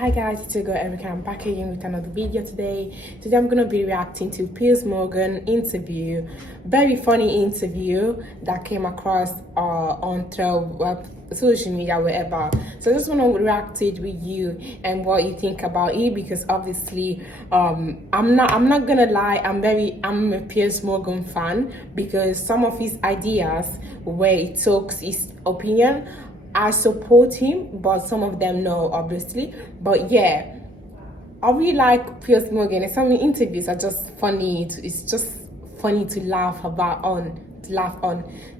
Hi guys, it's your girl Erica. I'm back again with another video today. Today I'm going to be reacting to Piers Morgan interview. Very funny interview that came across on social media, wherever. So I just want to react it with you and what you think about it, because obviously I'm not gonna lie, I'm a Piers Morgan fan, because some of his ideas where he talks his opinion, I support him, but some of them no, obviously. But yeah, I really like Piers Morgan, and some of the interviews are just funny. It's just funny to laugh on.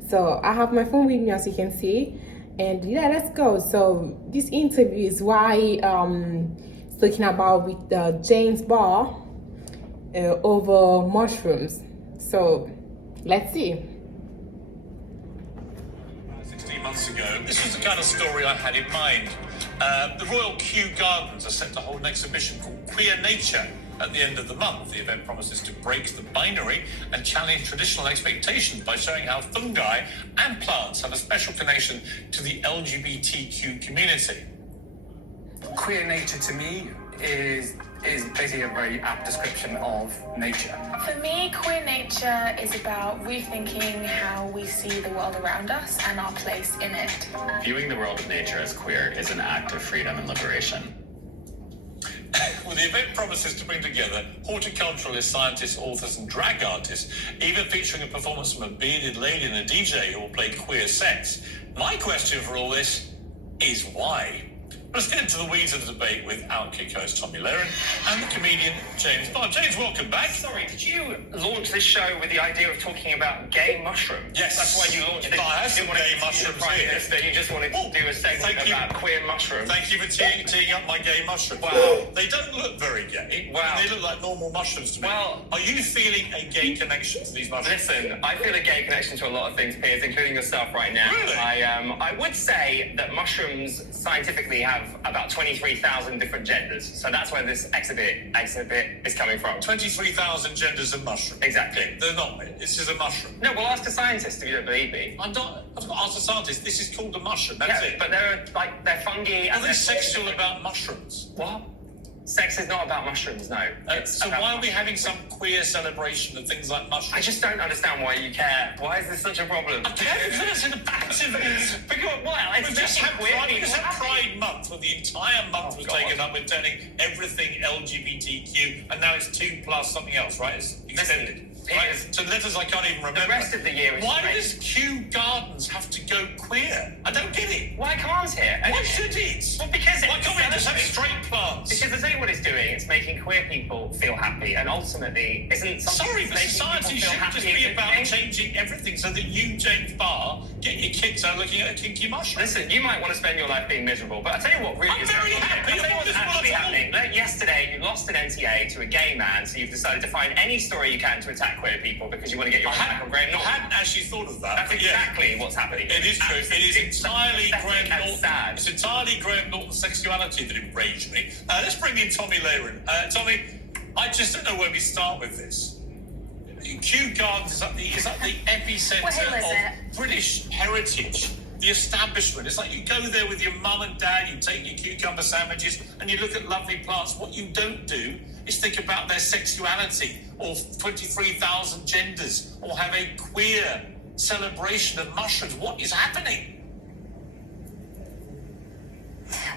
So I have my phone with me, as you can see, and yeah, let's go. So this interview is why talking about with James Barr over mushrooms. So let's see. 16 months ago, this was the kind of story I had in mind. The Royal Kew Gardens are set to hold an exhibition called Queer Nature at the end of the month. The event promises to break the binary and challenge traditional expectations by showing how fungi and plants have a special connection to the LGBTQ community. Queer nature to me is basically a very apt description of nature. For me, queer nature is about rethinking how we see the world around us and our place in it. Viewing the world of nature as queer is an act of freedom and liberation. Well, the event promises to bring together horticulturalists, scientists, authors, and drag artists, even featuring a performance from a bearded lady and a DJ who will play queer sets. My question for all this is why? Let's get into the weeds of the debate with Outkick host Tommy Laren and the comedian James Barr. James, welcome back. Sorry, did you launch this show with the idea of talking about gay mushrooms? Yes. That's why you launched it. I have some gay mushrooms here. That you just wanted to do a segment about queer mushrooms. Thank you for teeing up my gay mushrooms. Wow. They don't look very gay. Wow. They look like normal mushrooms to me. Well, are you feeling a gay connection to these mushrooms? Listen, I feel a gay connection to a lot of things, Piers, including yourself right now. Really? I would say that mushrooms scientifically have about 23,000 different genders. So that's where this exhibit is coming from. 23,000 genders of mushrooms. Exactly. They're not. This is a mushroom. No, well, ask a scientist if you don't believe me. I've got to ask a scientist. This is called a mushroom. That's it. But they're fungi. Are they sexual about mushrooms? What? Sex is not about mushrooms, no. So why are we having some queer celebration of things like mushrooms? I just don't understand why you care. Why is this such a problem? I care because it's an activist. Because, well, it's We just had queer Pride, we people just had happy. Pride Month, where the entire month was God. taken up with turning everything LGBTQ, and now it's 2 plus something else, right? It's extended. Right? So letters I can't even remember. The rest of the year is Why great. does Kew Gardens have to go queer? I don't get it. Why can't it? Why should it? Well, because Why can't we just have it's straight plants? because I tell you what it's doing. It's making queer people feel happy, and ultimately, isn't something Sorry, but making society people feel shouldn't just happy be a good about thing? changing everything so that you, James Barr, get your kicks out looking at a kinky mushroom. Listen, you might want to spend your life being miserable, but I tell you what really I'm is very happening. happy. I'll tell you what's This is what actually I thought. happening. Like yesterday, you lost an NTA to a gay man, so you've decided to find any story you can to attack queer people because you want to get your back on Graham I Norton. hadn't actually thought of that. That's but yeah. exactly what's happening. It is true. It is entirely pathetic Graham and Norton. sad. It's entirely Graham Norton's sexuality that enraged me. Let's bring in Tommy Laren. Tommy, I just don't know where we start with this. Kew Gardens is at the epicenter Well, hey, listen. of British heritage. The establishment. It's like you go there with your mum and dad, you take your cucumber sandwiches, and you look at lovely plants. What you don't do is think about their sexuality, or 23,000 genders, or have a queer celebration of mushrooms. What is happening?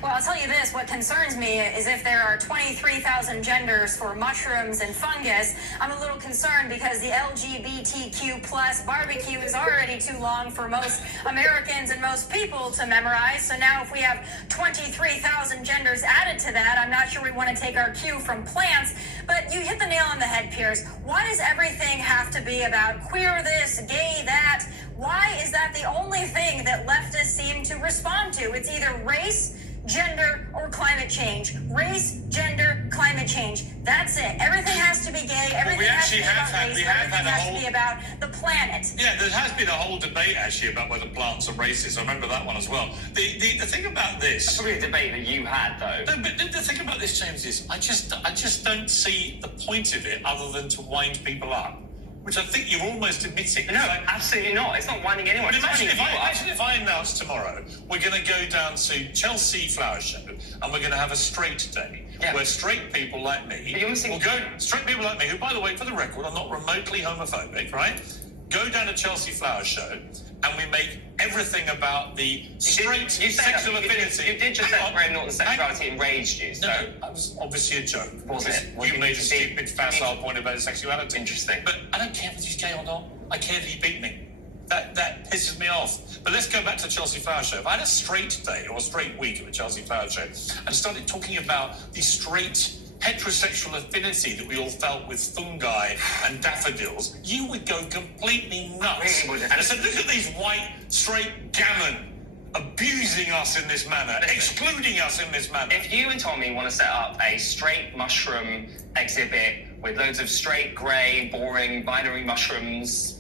Well, I'll tell you this, what concerns me is if there are 23,000 genders for mushrooms and fungus, I'm a little concerned because the LGBTQ plus barbecue is already too long for most Americans and most people to memorize. So now if we have 23,000 genders added to that, I'm not sure we want to take our cue from plants. But you hit the nail on the head, Piers. Why does everything have to be about queer this, gay that? Why is that the only thing that leftists seem to respond to? It's either race, gender, or climate change. Race, gender, climate change. That's it. Everything has to be gay. Everything has to be about race. Everything has to be about the planet. Yeah, there has been a whole debate actually about whether plants are racist. I remember that one as well. The thing about this. That's probably a debate that you had, though. No, but the thing about this, James, is I just don't see the point of it other than to wind people up. which I think you're almost admitting. No, absolutely not. It's not winding anyone. But It's imagine winding you up. if I announce tomorrow we're going to go down to Chelsea Flower Show and we're going to have a straight day where straight people like me will go. Straight people like me, who, by the way, for the record, are not remotely homophobic, right? Go down to Chelsea Flower Show and we make everything about the straight sexual affinity. You did just say Graham Norton's sexuality enraged you. So. No, that was obviously a joke. Was it? You made a stupid, facile point about his sexuality. Interesting. But I don't care if he's gay or not. I care that he beat me. That pisses me off. But let's go back to Chelsea Flower Show. If I had a straight day or a straight week at the Chelsea Flower Show and started talking about the straight heterosexual affinity that we all felt with fungi and daffodils, you would go completely nuts. Really would. And I said, look at these white, straight gammon abusing us in this manner, excluding us in this manner. If you and Tommy want to set up a straight mushroom exhibit with loads of straight, grey, boring, binary mushrooms,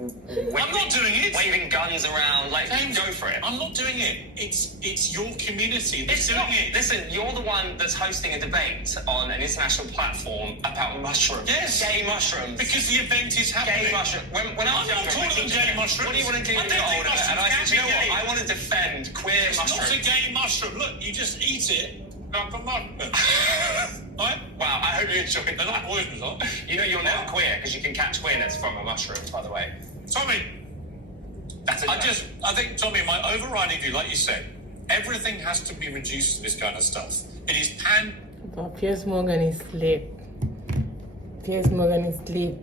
I'm not doing it. Waving guns around, like, go for it. I'm not doing it. It's your community that's doing it. Listen, you're the one that's hosting a debate on an international platform about mushrooms. Yes. Gay mushrooms. Because the event is happening. Gay mushrooms. When I was I'm not younger, calling them gay mushrooms. what do you want to do when you're older? And I said, you know what? I want to defend queer mushrooms. It's not a gay mushroom. Look, you just eat it like a mushroom. Right? Wow, I hope you enjoyed They're not poisonous, huh? You know you're now queer because you can catch queerness from a mushroom, by the way. Tommy, That's I think, Tommy, my overriding view, like you said, everything has to be reduced to this kind of stuff. It is But Piers Morgan is asleep. Piers Morgan is asleep.